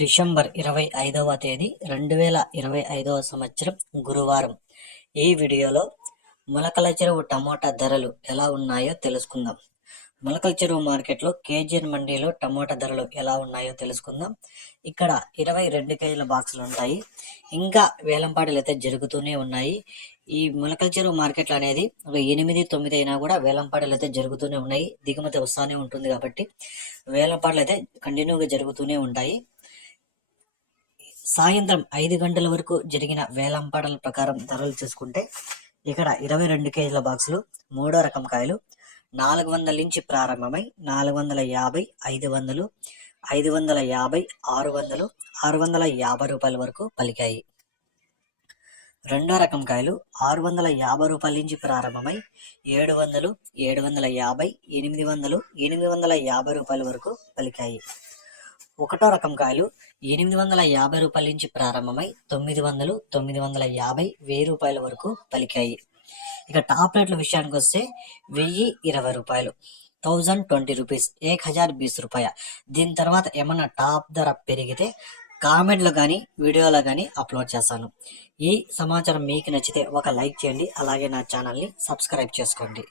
December ఇరవై ఐదవ తేదీ రెండు వేల ఇరవై ఐదవ సంవత్సరం గురువారం. ఈ వీడియోలో మొలకల చెరువు టమోటా ధరలు ఎలా ఉన్నాయో తెలుసుకుందాం. మొలకల చెరువు మార్కెట్లో కేజీఎన్ మండీలో టమోటా ధరలు ఎలా ఉన్నాయో తెలుసుకుందాం. ఇక్కడ ఇరవై రెండు కేజీల బాక్సులు ఉంటాయి. ఇంకా వేలంపాటలు అయితే జరుగుతూనే ఉన్నాయి. ఈ మొలకల చెరువు మార్కెట్లు అనేది ఒక ఎనిమిది తొమ్మిది అయినా కూడా వేలంపాటలు అయితే జరుగుతూనే ఉన్నాయి. దిగుమతి వస్తూనే ఉంటుంది కాబట్టి వేలంపాటలు అయితే కంటిన్యూగా జరుగుతూనే ఉంటాయి. సాయంత్రం ఐదు గంటల వరకు జరిగిన వేలంపాటల ప్రకారం ధరలు చూసుకుంటే ఇక్కడ ఇరవై రెండు కేజీల బాక్సులు మూడో రకం కాయలు నాలుగు వందల నుంచి ప్రారంభమై నాలుగు వందల యాభై ఐదు వందలు ఐదు వందల యాభై ఆరు వందలు ఆరు వందల యాభై రూపాయల వరకు పలికాయి. రెండో రకం కాయలు ఆరు వందల యాభై రూపాయల నుంచి ప్రారంభమై ఏడు వందలు ఏడు వందల యాభై ఎనిమిది వందలు ఎనిమిది వందల యాభై రూపాయల వరకు పలికాయి. ఒకటో రకం కాయలు ఎనిమిది వందల యాభై రూపాయల నుంచి ప్రారంభమై తొమ్మిది వందలు తొమ్మిది వందల యాభై వెయ్యి రూపాయల వరకు పలికాయి. ఇక టాప్ రేట్ల విషయానికి వస్తే వెయ్యి ఇరవై రూపాయలు థౌజండ్ ట్వంటీ రూపీస్ ఏక్ హజార్ బీస్ రూపాయ. దీని తర్వాత ఏమన్నా టాప్ ధర పెరిగితే కామెంట్లో కానీ వీడియోలో కానీ అప్లోడ్ చేస్తాను. ఈ సమాచారం మీకు నచ్చితే ఒక లైక్ చేయండి అలాగే నా ఛానల్ని సబ్స్క్రైబ్ చేసుకోండి.